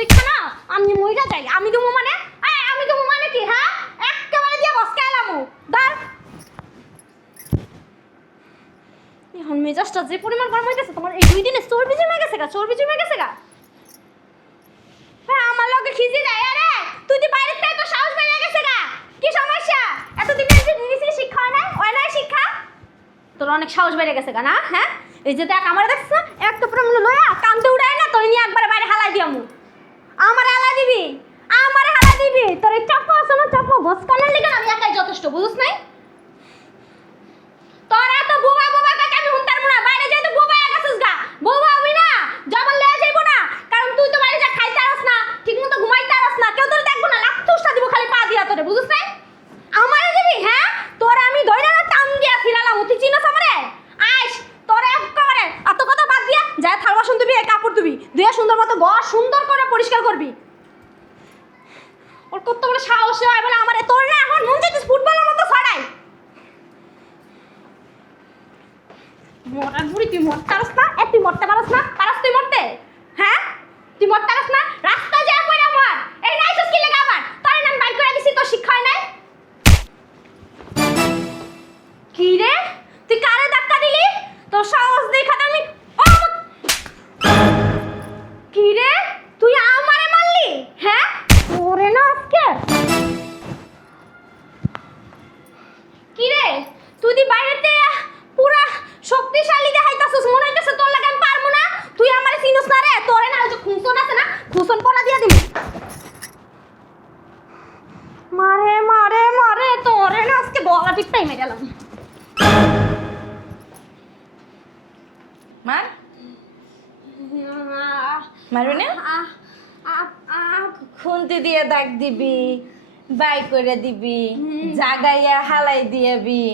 দেখা না আমি মইরা যাই। আমি তো মানে আমি তো মানে কি হ্যাঁ একেবারে দিয়ে বসকে এলামু দাঁড়। এখন মেজাজটা যে পরিমাণ গরম হইতেছে তোমার এই 2 দিনে চর্বি জমে গেছে গা, চর্বি জমে গেছে গা। হ্যাঁ আমার লগে খিজি দেয় আরে তুই তো বাইরে থেকে তো সাহস বেড়ে গেছে গা। কি সমস্যা? এতদিন যে নিয়েছিস শিক্ষা হয় না, ওই না শিক্ষা তোর অনেক সাহস বেড়ে গেছে গা না। হ্যাঁ এই যে দেখ আমার দেখছ একটা প্রবলেম লয়া কান্দে উড়ায় না তোর নিয়ে একবার বাইরে হালাই দিয়ামু। আমার হালা দিবি, আমার হালা দিবি। তোর এই চাপা আছে না চাপা বসকানের লিগে আমি একাই যথেষ্ট বুঝছ নাই। তোর এত বোবা বোবা কাকে আমি হুনতার না বাইরে যাই তো বোবা গেছিস গা। বোবা হবি না জবল লয়ে যাইবো না কারণ তুই তো বাইরে যা খাইতে পারছ না ঠিকমতো ঘুমাইতে পারছ না কেউ তোর দেখবো না লাথুসটা দিব খালি পা দিয়া তোরে বুঝছ নাই। আমারে দিবি হ্যাঁ তোর আমি ধইরা না টান দিয়া ফিরালাম তুই চিনস আমারে আইস তোর একেবারে এত কথা বাদ দিয়া যা থাল বাসন দিবি কাপড় দিবি দিয়ে সুন্দর মতো ঘর সুন্দর করে পরিষ্কার করবি। ওর কত বড় সাহস হয় বলে আমারে তোর না এখন মন চাইছিস ফুটবলের মতো ছড়াই। মরার বুড়ি তুই মরতে পারস না তুই মরতে পারস না পারস তুই মরতে হ্যাঁ তুই মরতে পারস না রাস্তা যা কই আমার এই নাইছস কি লাগা আবার তোর নাম বাইক করে দিছি তোর শিক্ষা হয় নাই। কি রে তুই কারে ধাক্কা দিলি তোর সাহস দেখা আমি কি রে তুই আমারে মারলি হ্যাঁ ওরে না আজকে কি রে তুই দি বাইরেতে পুরা শক্তিশালী দেখাইতাছস মনে হইতাছে তোর লাগি আমি পারমু না তুই আমারে চিনস না রে তোরে না ওই যে খুনসন আছে না খুনসন পড়া দিয়া দিবি। মারে মারে মারে তোরে না আজকে গলা টিপটাই মেরালাম। মার মারবি না খুন্তি দিয়ে দাগ দিবি বাই করে দিবি জাগাইয়া হালাই দিয়াবি।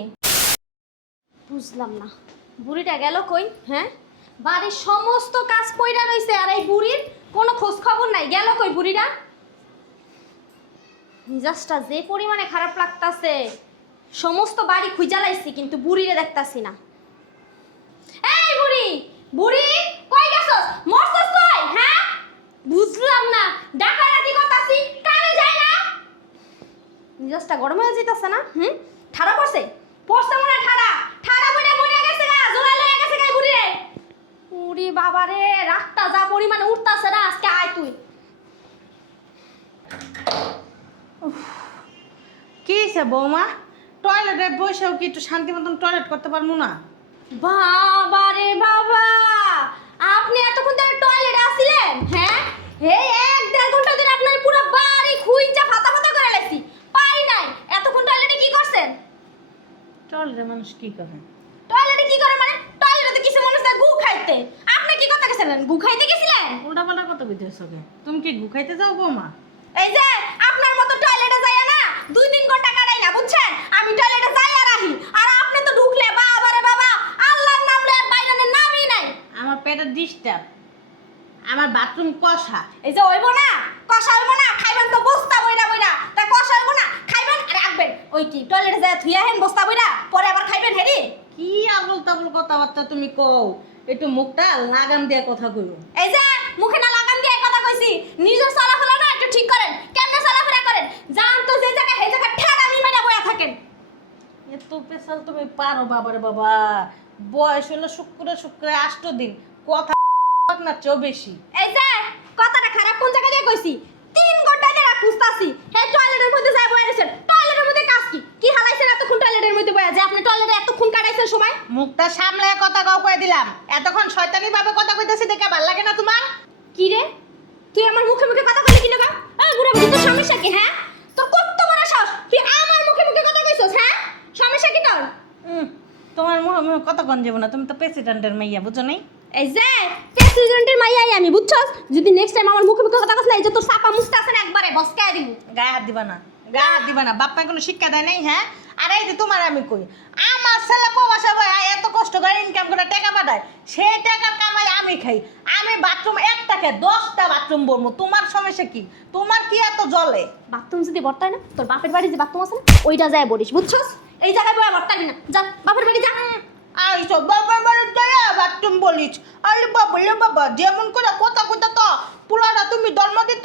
বুঝলাম না বুড়িটা গেল কই হ্যাঁ বাড়ির সমস্ত কাজ কইরা রইছে আর এই বুড়ির কোনো খোঁজ খবর নাই গেল কই বুড়িটা। মিজাজটা যে পরিমাণে খারাপ লাগতাছে সমস্ত বাড়ি খুঁজা লাইছি কিন্তু বুড়িরে দেখতাছি না। এই বুড়ি বুড়ি কই গেছস মরছস কই হ্যাঁ বুঝলাম না ডাকাডাকি করতাছি কানে যায় না। মিজাজটা গরম হয়ে যাইতাছে না ঠাড়া পড়ছে পড়ছে মনে ঠাড়া ঠাড়া কইরা মরে গেছে না জোড়া লয়ে গেছে গাই বুড়ি রে। বুড়ি বাবা রে রাগটা যা পরিমাণে উঠতাছে না আজকে আয় তুই। কি হয়েছে বৌমা টয়লেটে বসেও কি একটু শান্তি মতন টয়লেট করতে পারবো না? বাবা রে বাবা আপনি এতক্ষণ ধরে টয়লেটে আসিলেন হ্যাঁ এই 1-1.5 ঘন্টা ধরে আপনার পুরো বাড়ি খুইচা ফাতা ফাতা করে লাইছি পাই নাই এতক্ষণ টয়লেটে কি করছেন? টয়লেটে মানুষ কি করে? টয়লেটে কি করে মানে টয়লেটে তো কিছু মানুষ গু খাইতে আপনি কি কথা গেছিলেন গু খাইতে গেছিলেন? উল্টা পাল্টা কত বুঝতেছো কে তুমি কি গু খাইতে যাও বৌমা? এই যে আপনার মতো টয়লেটে যাইয়া না 2-3 ঘন্টা কাটাই না বুঝছেন আমি টয়লেটে যাই আর আহি আর আপনি তো ঢুকলে বাবা রে বাবা আল্লাহর নাম লয়ে আর বাইরের নামই নাই। আমার পেটের ডিস্টার্ব আমার বাথরুম কষা। এই যে হইব না কষা হইব না খাইবেন তো বস্তা বইরা বইরা তা কষা হইব না খাইবেন আর রাখবেন ওই কি টয়লেটে যায় থুইয়া হেন বস্তা বইরা পরে আবার খাইবেন হেরি। কি আবল তাবল কথাবার্তা তুমি কও একটু মুখটা লাগাম দিয়ে কথা কইও। এই যে মুখে না লাগাম দিয়ে কথা কইছি নিজের চলাফেরা না একটু ঠিক করেন কেমনে চলাফেরা করেন জান তো যে জায়গা সেই জায়গা ঠেড়ামি মেরা বইয়া থাকেন। এত পেশাল তুমি পারো বাবারে বাবা বয়স হলো শুক্রে শুক্রে 8 দিন কথা না চেয়েও বেশি। এই যে কথাটা খারাপ কোন জায়গা দিয়ে কইছি 3 ঘন্টা ধরে খুঁজতাছি এই টয়লেটের মধ্যে যায় বইয়া রইছেন টয়লেটের মধ্যে কাজ কি কি হালাইছেন এতক্ষণ টয়লেটের মধ্যে বইয়া যে আপনি টয়লেটে এতক্ষণ কাটাইছেন সময়। মুখটা সামলায় কথা কয়ে দিলাম এতক্ষণ শয়তানি ভাবে কথা কইতাছি দেখে ভালো লাগে না তোমার? কি রে তুই আমার মুখে মুখে কথা বলি কি লাগা এই বুড়া বুড়ি তোর সমস্যা কি হ্যাঁ তোর কত বড় সাহস তুই আমার মুখে মুখে কথা কইছস হ্যাঁ সমস্যা কি তোর? তোমার কত কোন যাব না তুমি তো প্রেসিডেন্টের মাইয়া বুঝো নাই? এই যে প্রেসিডেন্টের মাইয়াই আমি বুঝছস যদি নেক্সট টাইম আমার মুখে মুখে কথা কস না এই যে তোর সাপা মুস্তা আছে না একবারে বসকায় দিব। গায়ে হাত দিবা না গায়ে হাত দিবা না বাপ্পা কোনো শিক্ষা দেয় নাই হ্যাঁ? আর এই যে তোমার আমি কই আমার ছেলে প্রবাসে এত কষ্ট করে ইনকাম করে টাকা পাঠায় সেই টাকার কামাই আমি খাই আমি বাথরুম 1 টাকা 10টা বাথরুম বলবো তোমার সমস্যা কি? তোমার কি এত জ্বলে? বাথরুম যদি বর্তায় না তোর বাপের বাড়ি যে বাথরুম আছে না ওইটা যায় বলিস বুঝছস এই জায়গায় বয়া বর্তাবি না যা বাপের বাড়ি যা। আইসো বাবার বাড়ি যায় বাথরুম বলিস আরে বাবা রে বাবা যেমন করে কথা কইতা তো পুলাটা তুমি ধর্ম দিতে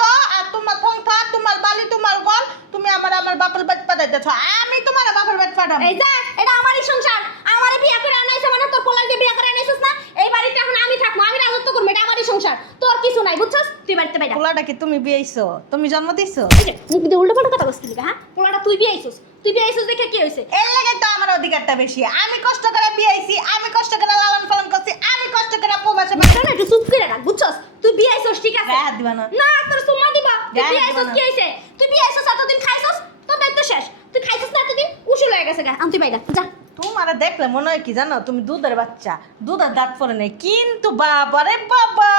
পাঠাইতেছো আমি তোমার বাপের বাড়ি পাঠাবো এই যে এটা আমারই সংসার, আমারই বিয়ে করে আনাইছে মানে তোর পোলাকে বিয়ে করে আনাইছিস না? এই বাড়িতে এখন আমি থাকবো, আমি রাজত্ব করবো, এটা আমারই সংসার, তোর কিছু নাই, বুঝছস? তুই বাড়িতে বাইরা। পোলাটা কি তুমি বিয়েছো, তুমি জন্ম দিছো? এই যে মুখ দিয়ে উল্টো পাল্টা কথা বলছিস হ্যাঁ? পোলাটা তুই বিয়ে আইছিস, তুই বিয়ে আইছিস দেখে কি হইছে? এর লাগে তো আমার অধিকারটা বেশি, আমি কষ্ট করে বিয়েছি, আমি কষ্ট করে লালন পালন করছি, আমি কষ্ট করে প্রবাসে এটা না একটু চুপ করে রাখ, বুঝছস? তুই বিয়ে আইছিস ঠিক আছে, গায়ে হাত দিবা না। না তোর সুম্মা দিবা। তুই গায়ে বিয়ে হাত দিবা আইছিস না। কি হইছে? তুই বিয়ে আইছিস এতদিন খাইছিস, তোর দায়িত্ব শেষ। তুই খাইছিস না এতদিন, উশুল হয়ে গেছে গা। আম তুই বাইরা যা। তোমার দেখলে মনে হয় কি জানো, তুমি দুধের বাচ্চা, দুধের দাঁত পরে নেই, কিন্তু বাবা রে বাবা,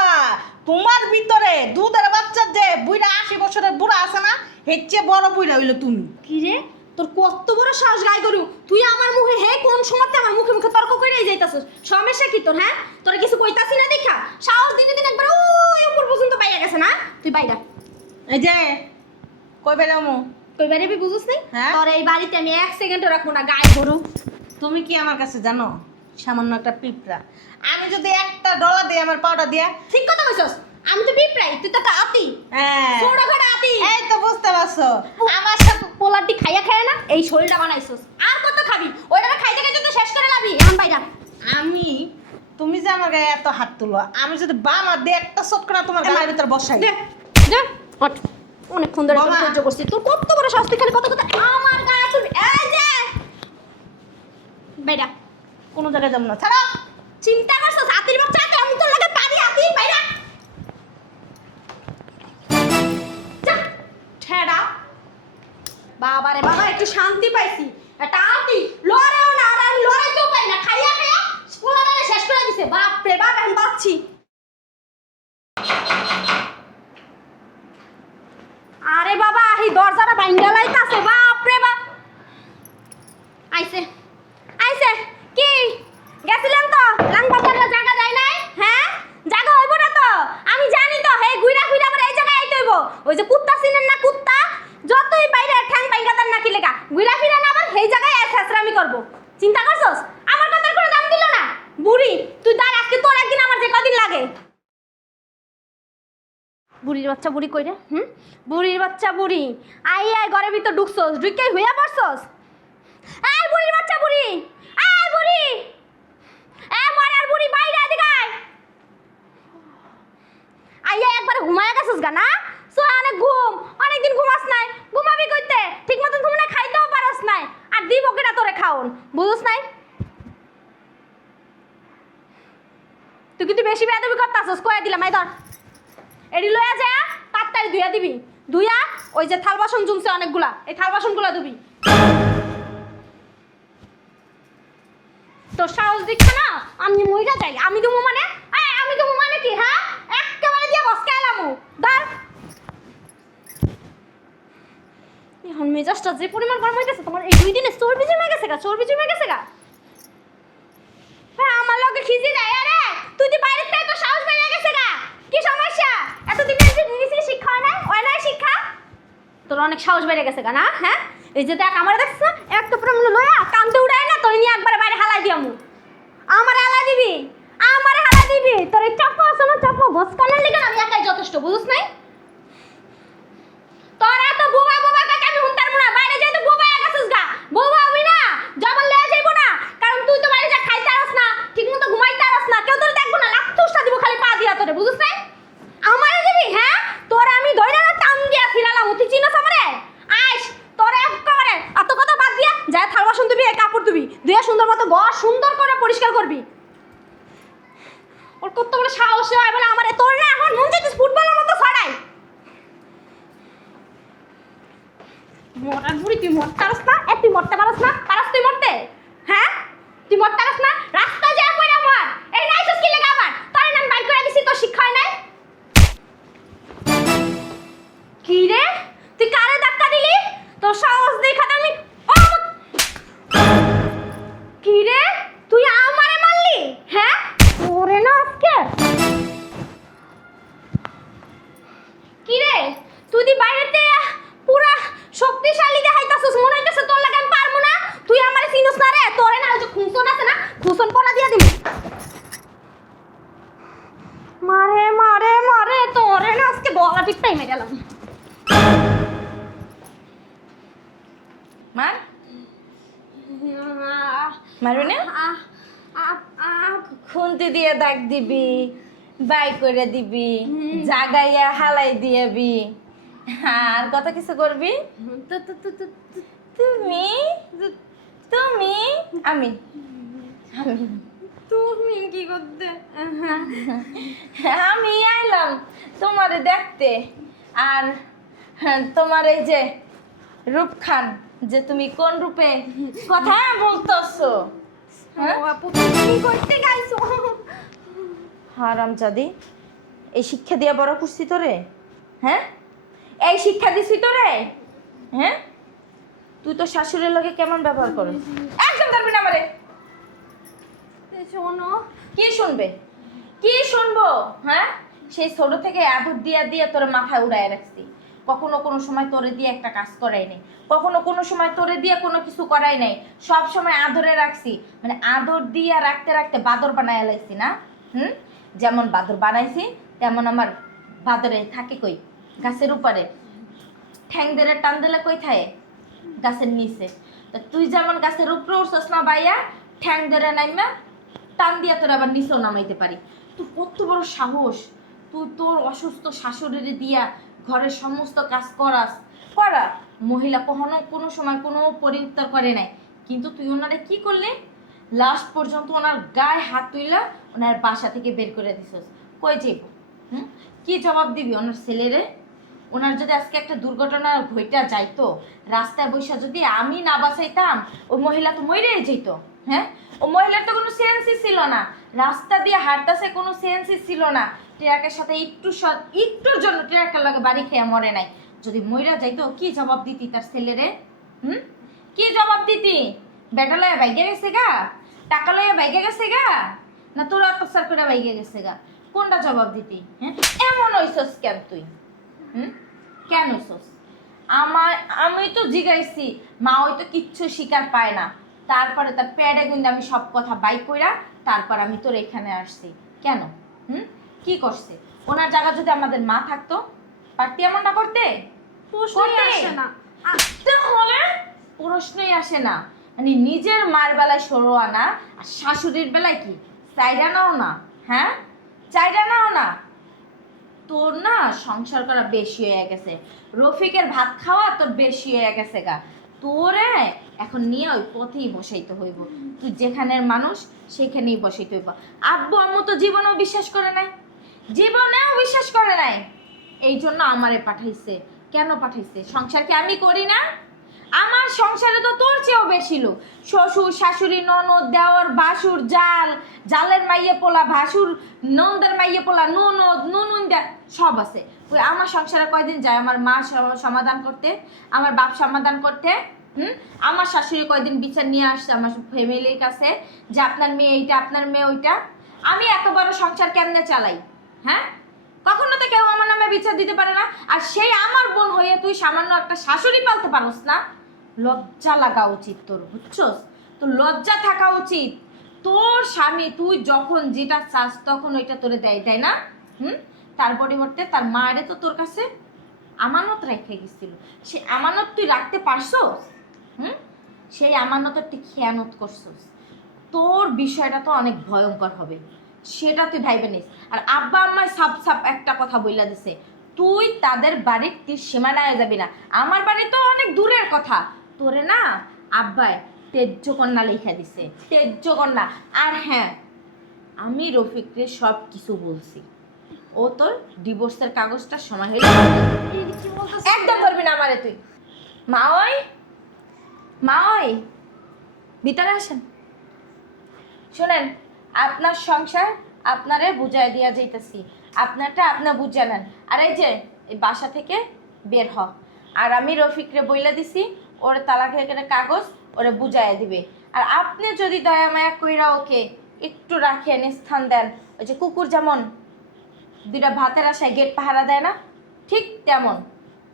তোমার ভিতরে দুধের বাচ্চা যে বুড়া 80 বছরের বুড়া আছে না, এর চেয়ে বড় বুড়া হইলো তুমি। কি রে তোর কত বড় সাহস গায় গরু, তুই আমার মুখে হে কোন সময়তে আমার মুখে মুখে তর্ক করেই যাইতাছিস? সমস্যা কি তোর হ্যাঁ? তোরা কিছু কইতাছি না দেখা সাহস দিনে দিনে একবার ওই উপর পর্যন্ত বাইরে গেছে না? তুই বাইরা। এই যে কই বেরামু, তুই বাইরে বি বুঝছিস না? হ্যাঁ? তোর এই বাড়িতে আমি 1 সেকেন্ডও রাখবো না গায় গরু। তুমি কি আমার কাছে জানো সামান্য একটা পিঁপড়া, আমি যদি একটা ডলা দিই আমার পাউডার দিয়া, ঠিক কথা কইছস, আমি তো বিপ্রাই, তুই তো একটা আতি, হ্যাঁ ছোট খাটো আতি। এই তো বুঝতে পারছো আমার সাথে। পোলারটি খাইয়া খায় না এই শরীরটা বানাইছস, আর কত খাবি? ওইটা খাইতে খাইতে তো শেষ করে লাবি। এখন বাইরা। আমি তুমি যে আমার গায়ে এত হাত তুলো, আমি যদি বাম হাত দিয়ে একটা চট করে তোমার গায়ের ভিতর বসাই, দে দে হট। অনেকক্ষণ ধরে তোর বাবা। সহ্য করছি, তোর কত বড় শাস্তি খালি কত কথা আমার গায়ে তুই। এই যে বেটা কোনো জায়গায় যাবো না, ছাড়ো। চিন্তা করছস আতির বাচ্চা, তো আমি তোর লাগে পারি আতি বাইরা যা ঠেড়া। বাবা রে বাবা একটু শান্তি পাইছি, এটা আতি লড়েও না, আর আমি লড়াইতেও পাই না, খাইয়া খাইয়া পোলাটা শেষ করে দিছে। বাপ রে বাপ এখন বাচ্চি। আরে বাবা এই দরজাটা বাইঙ্গা লাইতাছে, বাপ রে বাপ। আইছে আইছে কি গেছিলাম তো লাংবাজারের জায়গা যায় নাই হ্যাঁ? জায়গা হইব না তো আমি জানি তো, হে ঘুরা ঘুরা আবার এই জায়গায় আইতে হইব। ওই যে কুত্তা চিনেন না, কুত্তা যতই বাইরে ঠ্যাং বাইঙ্গা দেন না কি লেগা ঘুরা ফিরা না আবার সেই জায়গায় ফেসরামি করব। চিন্তা করছস? আমার কথার কোনো দাম দিল না। বুড়ি তুই দাঁড়, আজকে তোর একদিন আমার যে কদিন লাগে। বুড়ির বাচ্চা বুড়ি কই রে? বুড়ির বাচ্চা বুড়ি আই আই ঘরের ভিতর ঢুকছস, ঢুকে হইয়া পড়ছস। এই বুড়ির বাচ্চা বুড়ি, এই বুড়ি, এই মরার বুড়ি বাইরে এদিকে আয়। আইয়া একবারে ঘুমায়া গেছস গা না? সো অনেক ঘুম, অনেকদিন ঘুমাস নাই, ঘুমাবি কইতে? ঠিক মতন ঘুম না, খাইতেও পারস নাই, আর দিব কেটা তোরে খাওন, বুঝছ নাই? তুই কিন্তু বেশি বেয়াদবি করতাছস, কইয়া দিলাম। এই ধর এডি লয়া যা, তাড়াতাড়ি ধুইয়া দিবি, ধুইয়া ওই যে থাল বাসন জুমছে অনেকগুলা, এই থাল বাসনগুলা ধুবি। তোর সাহস দিচ্ছে না আমি মইরা যাই, আমি দেবো মানে আমি দেবো মানে কি হ্যাঁ? একেবারে দিয়ে বসকে এলামু দাঁড়। এখন মেজাজটা যে পরিমাণ গরম হইতেছে, তোমার এই 2 দিনে চর্বি জমে গেছে গা, চর্বি জমে গেছে গা। হ্যাঁ আমার লগে খিজি দেয়। আরে তুই তো বাইরে থেকে তো সাহস বেড়ে গেছে গা, কি সমস্যা? এতদিনের যে নিছি শিক্ষা হয় না, ওই না শিক্ষা? তোর অনেক সাহস বেড়ে গেছে গা না হ্যাঁ? এই যে দেখ আমার দেখছ না একটা পুরো লয়া কান্দে উড়াই না, তোর নিয়ে একবারে বাইরে হালাই দিয়ামু। আমার হালাই দিবি, আমার হালাই দিবি। তোর এই চাপা আছে না, চাপা বসকানের লিগে আমি একাই যথেষ্ট, বুঝছ নাই? তোর এত বোবা বোবা কাকে আমি হুনতার না, বাইরে যাই তো বোবা গেছিস গা। বোবা হবি না, জবল লয়ে যাইবো না, কারণ তুই তো বাইরে যা খাইতে আরস না, ঠিকমতো ঘুমাইতে আরস না, কেউ তোর দেখবো না, লাত্তুসটা দিব খালি পা দিয়া তোরে, বুঝছ নাই? আমারে দিবি হ্যাঁ? তোর আমি ধইরা না টান দিয়া ফিরালাম, তুই চিনস আমারে? আইস তোরে একেবারে এত কথা বাদ দিয়া যা থাল বাসন ধুবি, কাপড় ধুবি, ধুয়ে সুন্দর মতো ঘর সুন্দর করে পরিষ্কার করবি। ওর কত বড় সাহস হয় বলে আমারে, তোর না এখন মন চাইছিস ফুটবলের মতো ছড়াই। মরার বুড়ি তুই মরতে পারস না? তুই মরতে পারস না? পারস তুই মরতে হ্যাঁ? তুই মরতে পারস না? রাস্তায় যা কইরা মর। এই নাইছস কি লাগা আমার? তোর নাম বাইর করে দিছি, তোর শিক্ষা হয় নাই? কি রে তুই কারে ধাক্কা দিলি? তোর সাহস দেখা তো আমি কি রে তুই আমারে মারলি হ্যাঁ? ওরে না আজকে কি রে তুই দি বাইরেতে পুরা শক্তিশালী দেখাইতাছস, মনে হইতাছে তোর লাগে আমি পারবো না। তুই আমারে চিনস না রে, তোরে না ওই যে খুনসন আছে না, খুনসন পড়া দিয়া দিবি। মারে মারে মারে তোরে না আজকে গলা টিপটাই মেরে গেলাম। মারবি না? খুন্তি দিয়ে দাগ দিবি, বাই করে দিবি, জাগাইয়া হালাই দিয়াবি, আর কত কিছু করবি। তুমি তুমি আমি আমি তুমি কি করতে? আমি আইলাম তোমারে দেখতে। আর তোমার এই যে রূপ খান, যে তুমি কোন রূপে কথা বলতেছো। আপু তুমি কি করতে গাইছো? হারামজাদি, এই শিক্ষা দিয়া বড় করছি তোরে? হ্যাঁ, এই শিক্ষা দিছি তোরে? হ্যাঁ, তুই তো শাশুড়ির লগে কেমন ব্যবহার করো? একদম ধরবি না আমারে। শোনো, কি শুনবে? কি শুনবো? হ্যাঁ, সেই ছোট থেকে আদর দিয়া দিয়া তোর মাথায় উড়ায় রাখছি। কখনো কোনো সময় তোরে দিয়ে একটা কাজ করাই নাই, কখনো কোনো সময় তোরে দিয়ে কোনো কিছু করাই নাই। সব সময় আদরে রাখছি, মানে আদর দিয়া রাখতে রাখতে বাদর বানায় লাইছি না। যেমন বাদর বানাইছি তেমন আমার বাদরে থাকে কই? গাছের উপরে। ঠ্যাং ধরে টান দিলে কই থাকে? গাছের নিচে। তা তুই যেমন গাছের উপরে উঠছস না বাইয়া, ঠ্যাং ধরে নাইমা টান দিয়া তোর আবার নিচেও নামাইতে পারি। তুই কত বড় সাহস! তুই তোর অসুস্থ শাশুড়ির দিয়া ঘরের সমস্ত কাজ করা মহিলা কখনো কোনো সময় কোনো পরিত্যাগ করে নাই। কিন্তু তুই ওনারে কি করলি? লাস্ট পর্যন্ত ওনার গায়ে হাত তুইলা ওনার বাসা থেকে বের করে দিছস। কই যাইব? কি জবাব দিবি ওনার ছেলেরে? ওনার যদি আজকে একটা দুর্ঘটনা ঘইটা যাইতো, রাস্তায় বসে যদি আমি না বাঁচাইতাম, ওই মহিলা তো মরেই যেত। হ্যাঁ, ও মহিলার তো কোনো সেন্সই ছিল না, রাস্তা দিয়ে হাঁটতেছে, কোনো সেন্সই ছিল না। ট্রাকের সাথে একটুর জন্য ট্রাকের লগে বাড়ি খেয়ে মরে নাই। যদি মইরা যাইতো, কি জবাব দিতি তার ছেলেরে? কি জবাব দিতি? বেটা লয়া বাইকে গেছে গা, টাকা লয়া বাইকে গেছে গা, না তোর অত্যাচার করে বাইকে গেছে গা? কোনটা জবাব দিতি? হ্যাঁ, এমন হইছস কেন তুই? কেন হইছস? আমি তো জিগাইছি, মা ওই তো কিচ্ছু শিকার পায় না। তারপরে তার প্যাডে গুন্ডে আমি সব কথা বাই কইরা তারপর আমি তোর এখানে আসছি। কেন? কি করছে? ওনার জায়গা যদি আমাদের মা থাকতো, পারতি এমনটা করতে? প্রশ্নই আসে না। তাহলে প্রশ্নই আসে না, মানে নিজের মার বেলায় 16 আনা আর শাশুড়ির বেলায় কি চাইরা নাও না? হ্যাঁ, চাইরা নাও না? তোর না সংসার করা বেশি হয়ে গেছে, রফিকের ভাত খাওয়া তোর বেশি হয়ে গেছে গা। তোরে এখন নিয়ে ওই পথেই বসাইতে হইব। তুই যেখানের মানুষ সেখানেই বসাইতে হইব। আব্বু আম্মু তো জীবনেও বিশ্বাস করে নাই, জীবনেও বিশ্বাস করে নাই। এই জন্য আমারে পাঠাইছে। কেন পাঠাইছে? সংসার কি আমি করি না? আমার সংসারে তো তোর চেয়েও বেশি লোক। শ্বশুর শাশুড়ি ননদ দেওর বাসুর জালের মাইয়ে পোলা ভাসুর নন্দের মাইয়ে পোলা ননদ নুনুন্দা সব আছে। ওই আমার সংসারে কয়দিন যায় আমার মা সমাধান করতে, আমার বাপ সমাধান করতে? আমার শাশুড়ি কয়দিন বিচার নিয়ে আসছে আমার ফ্যামিলির কাছে যে আপনার মেয়ে এইটা, আপনার মেয়ে ওইটা। আমি এত বড় সংসার কেমনে চালাই? হ্যাঁ, কখনো তো কেউ আমার নামে বিচার দিতে পারে না। আর সেই আমার বোন হয়ে তুই সামান্য একটা শাশুড়ি পালতে পারোস না? লজ্জা লাগা উচিত তোর, বুঝছস? তোর লজ্জা থাকা উচিত। তোর স্বামী তুই যখন যেটা চাস তখন ওইটা তোরে দেয়, তাই না? তার পরিবর্তে তার মায়েরে তো তোর কাছে আমানত রেখে গেছিল। সে আমানত তুই রাখতে পারছস? সেই আমানতের তুই খেয়ানত করছস। তোর বিষয়টা তো অনেক ভয়ঙ্কর হবে, সেটা তুই ভাইবে নিস। আর আব্বা আম্মায় সাপ একটা কথা বইলা দিছে, তুই তাদের বাড়ির সীমানায় যাবি না। আমার বাড়ি তো অনেক দূরের কথা, তোরে না আব্বায় তেজ্য কন্যা লেখা দিছে, তেজ্য কন্যা। আর হ্যাঁ, আমি রফিককে সব কিছু বলছি। ও তোর ডিভোর্সের কাগজটা সময় হয়ে একদম ধরবি না আমারে তুই। মা ওই ভিতরে আসেন। শোনেন, আপনার সংসার আপনারে বুঝাই দিয়া যাইতেছি, আপনারটা আপনি বুঝে নেন। আর এই যে এই বাসা থেকে বের হ। আর আমি রফিকরে বইলা দিছি ওর তালাকের কাগজ ওরে বুঝাইয়া দিবে। আর আপনি যদি দয়া মায়া কইরা ওকে একটু রাখেন, স্থান দেন, ওই যে কুকুর যেমন দুইটা ভাতের আশায় গেট পাহারা দেয় না, ঠিক তেমন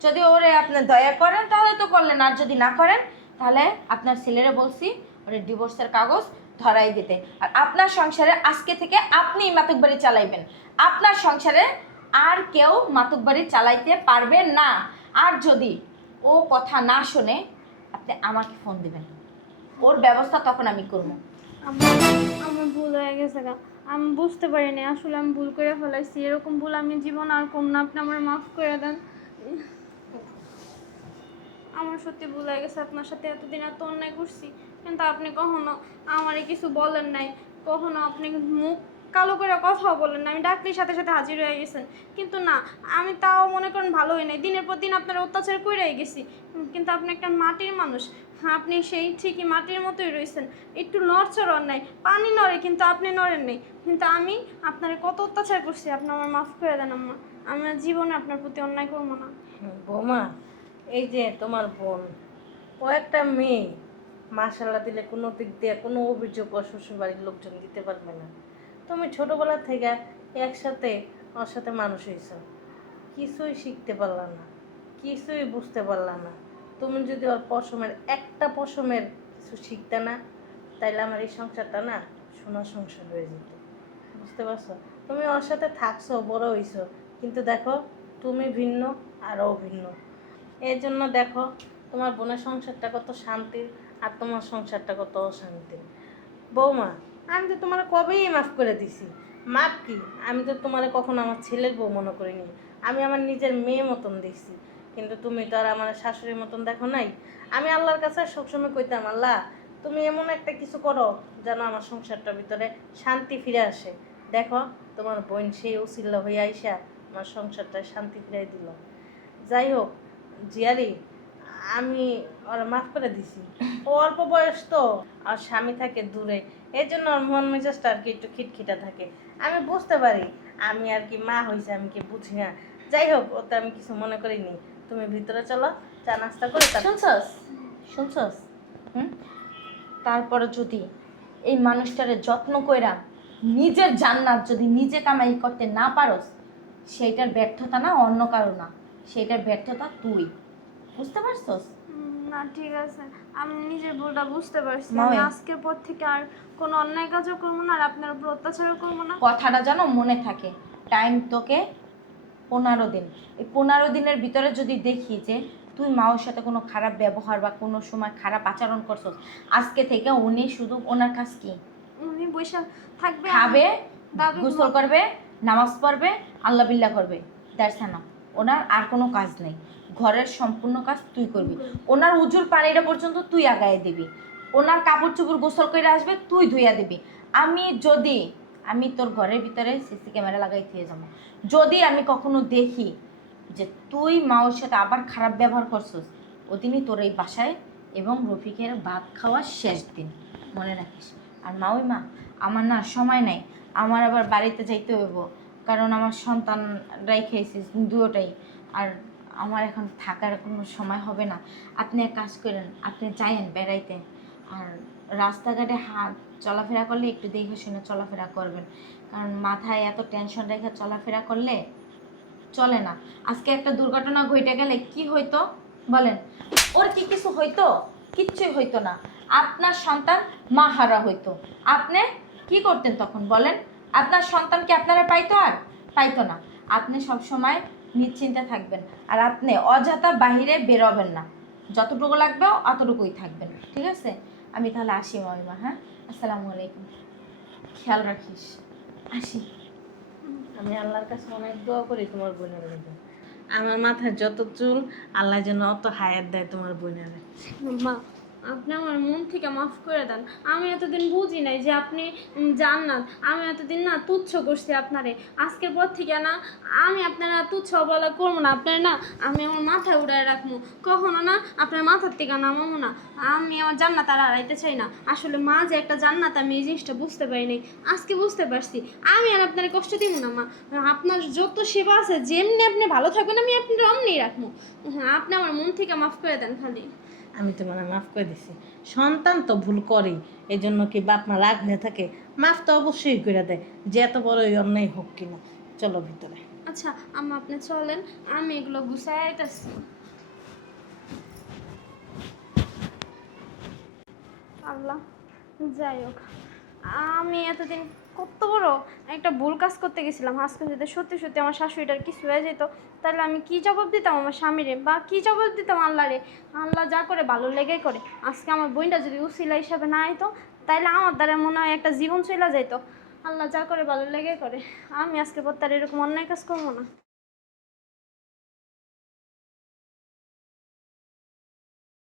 যদি ওরে আপনি দয়া করেন তাহলে তো করলেন, আর যদি না করেন তাহলে আপনার ছেলেরে বলছি ওরে ডিভোর্সের কাগজ ধরাই দিতে। আর আপনার সংসারে আজকে থেকে আপনি মাতুক বাড়ি চালাইবেন। আপনার সংসারে আর কেউ মাতুক বাড়ি চালাইতে পারবে না। আর যদি ও কথা না শোনে আপনি আমাকে ফোন দিবেন, ওর ব্যবস্থা তখন আমি করবো। আমার ভুল হয়ে গেছে গা। আমি বুঝতে পারিনি, আসলে আমি ভুল করে ফেলাইছি। এরকম ভুল আমি জীবন আর করব না। আপনি আমার মাফ করে দেন। আমার সত্যি ভুল হয়ে গেছে। আপনার সাথে এতদিন এত অন্যায় করছি, কিন্তু আপনি কখনো আমারে কিছু বলেন নাই। কখনো আপনি মুখ কালো করে কথাও বলেন না। আমি ডাকলির সাথে সাথে হাজির হয়ে গেছেন। কিন্তু না, আমি তাও মনে করেন ভালো হই নাই। দিনের পর দিন আপনার অত্যাচার করেই গেছি। কিন্তু আপনি একটা মাটির মানুষ। আপনি সেই ঠিকই মাটির মতোই রয়েছেন। একটু নড়চড় নাই, পানি নড়ে কিন্তু আপনি নড়েন নাই। কিন্তু আমি আপনার কত অত্যাচার করছি, আপনি আমার মাফ করে দেন আম্মা। আমি আর জীবনে আপনার প্রতি অন্যায় করবো না। বৌমা, এই যে তোমার বোন, ও একটা মেয়ে, মাশাল্লাহ দিলে কোনো দিক দিয়ে কোনো অভিযোগ ওর শ্বশুর বাড়ির লোকজন দিতে পারবে না। তুমি ছোটবেলা থেকে একসাথে ওর সাথে মানুষ হয়েছ, কিছুই শিখতে পারলা না, কিছুই বুঝতে পারলা না। তুমি যদি ওর পশমের একটা পশমের কিছু শিখতে না, তাইলে আমার এই সংসারটা না সোনার সংসার হয়ে যেত। বুঝতে পারছো? তুমি ওর সাথে থাকছো, বড় হইছো, কিন্তু দেখো তুমি ভিন্ন আর ও ভিন্ন। এই জন্য দেখো তোমার বোনের সংসারটা কত শান্তির আর তোমার সংসারটা কত অশান্তির। বৌমা, আমি তো তোমার কবেই মাফ করে দিছি। মাফ কি, আমি তো তোমার কখনো আমার ছেলের বউ মনে করিনি, আমি আমার নিজের মেয়ে মতন দেখছি। কিন্তু তুমি তো আর আমার শাশুড়ির মতন দেখো নাই। আমি আল্লাহর কাছে সবসময় কইতাম, আল্লাহ তুমি এমন একটা কিছু করো যেন আমার সংসারটার ভিতরে শান্তি ফিরে আসে। দেখো তোমার বোন সেই উসিল্লা হয়ে আইসা আমার সংসারটায় শান্তি ফিরাই দিল। যাই হোক জিয়ারি, আমি ওর মাফ করে দিছি। ও অল্প বয়স তো, আর স্বামী থাকে দূরে, এই জন্য ওর মন মেজাজটা আর কি একটু খিটখিটা থাকে। আমি বুঝতে পারি, আমি আর কি মা হয়েছে, আমি কি বুঝি না। যাই হোক, ওতে আমি কিছু মনে করিনি। তুমি ভিতরে চলো, চা নাস্তা করে শুনছস শুনছস? হুম, তারপরে যদি এই মানুষটারে যত্ন কইরা নিজের জান্নাত যদি নিজে কামাই করতে না পারস, সেইটার ব্যর্থতা না অন্য কারো না, সেইটার ব্যর্থতা তুই। বুঝতে পারছস? না ঠিক আছে, আমি নিজের ভুলটা বুঝতে পারছি। মা, আমি ওই আজকের পর থেকে আর কোনো অন্যায় কাজও করবো না, আর আপনার উপর অত্যাচারও করবো না। কথাটা যেন মনে থাকে। টাইম তোকে 15 দিন। এই 15 দিনের ভিতরে যদি দেখি যে তুই মাওর সাথে কোনো খারাপ ব্যবহার বা কোনো সময় খারাপ আচরণ করছস, আজকে থেকে উনি শুধু ওনার কাজ কি উনি বৈশাখ থাকবে, খাবে, দাদু গোসল করবে, নামাজ পড়বে, আল্লাহ বিল্লাহ করবে, দ্যাটস এনাফ। ওনার আর কোনো কাজ নেই। ঘরের সম্পূর্ণ কাজ তুই করবি। ওনার উজুর পানিটা পর্যন্ত তুই আগায় দিবি। ওনার কাপড় চোপড় গোসল করে আসবে, তুই ধুইয়া দিবি। আমি তোর ঘরের ভিতরে সিসি ক্যামেরা লাগাই দিয়ে যাবো। যদি আমি কখনো দেখি যে তুই মাওর সাথে আবার খারাপ ব্যবহার করছিস, ওদিনই তোর এই বাসায় এবং রফিকের ভাত খাওয়ার শেষ দিন, মনে রাখিস। আর মা, ওই মা, আমার না সময় নাই, আমার আবার বাড়িতে যাইতে হইব, কারণ আমার সন্তান রাইখেছি দুটোটাই। আর আমার এখন থাকার কোনো সময় হবে না। আপনি এক কাজ করেন, আপনি যাইয়েন বেড়াইতে। আর রাস্তাঘাটে চলাফেরা করলে একটু দেখে শুনে চলাফেরা করবেন, কারণ মাথায় এত টেনশন রেখে চলাফেরা করলে চলে না। আজকে একটা দুর্ঘটনা ঘটে গেলে কি হইতো বলেন? ওর কি কিছু হইতো? কিচ্ছুই হইতো না। আপনার সন্তান মাহারা হইতো। আপনি কি করতেন তখন বলেন? আপনার সন্তান কি আপনারা পাইতো? আর পাইতো না। আপনি সব সময় নিশ্চিন্তে থাকবেন, আর আপনি অযথা বাহিরে বেরোবেন না। যতটুকু লাগবে অতটুকুই থাকবেন, ঠিক আছে? আমি তাহলে আসি মামিমা। হ্যাঁ, আসসালামু আলাইকুম। খেয়াল রাখিস। আসি। আমি আল্লাহর কাছে অনেক দোয়া করি তোমার বোনের জন্য। আমার মাথায় যত চুল, আল্লাহ যেন অত হায়াত দেয় তোমার বোনের। মা, আপনি আমার মন থেকে মাফ করে দেন। আমি এতদিন বুঝি নাই যে আপনি জান্নাত। আমি এতদিন না তুচ্ছ করছি আপনারে। আজকের পর থেকে না আমি আপনারা তুচ্ছ বলা করবো না। আপনার না আমি আমার মাথায় উড়ায় রাখবো, কখনো না আপনার মাথার থেকে নামাবো না। আমি আমার জান্নাত আর হারাইতে চাই না। আসলে মা যে একটা জান্নাত, আমি এই জিনিসটা বুঝতে পারিনি, আজকে বুঝতে পারছি। আমি আর আপনার কষ্ট দিব না মা। আপনার যত সেবা আছে, যেমনি আপনি ভালো থাকবেন আমি আপনার অমনি রাখবো। হ্যাঁ, আপনি আমার মন থেকে মাফ করে দেন খালি। আমি তোমার মাফ করে দিছি। সন্তান তো ভুল করেই, এই জন্য কি বাপ মা রাগ হয়ে থাকে? মাফ তো অবশ্যই করে দেয়, যে এত বড় অন্যায় হোক কিনা। চলো ভিতরে। আচ্ছা আম্মা, আপনি চলেন, আমি এগুলো গুছাই আইতাছি। আল্লাহ, যাই হোক, আমি এতদিন কত বড় একটা ভুল কাজ করতে গেছিলাম। আজকে যদি সত্যি সত্যি আমার শাশুড়িটার কিছু হয়ে যেত, তাহলে আমি কি জবাব দিতাম আমার স্বামীরে, বা কি জবাব দিতাম আল্লাহরে? আল্লাহ যা করে ভালো লেগে করে। আজকে আমার বোনটা যদি উসিলা হিসাবে না আইতো, তাহলে আমার দ্বারা মনে হয় একটা জীবন চলে যেত। আল্লাহ যা করে ভালো লেগে করে। আমি আজকে পর তার এরকম অন্যায় কাজ করবো না।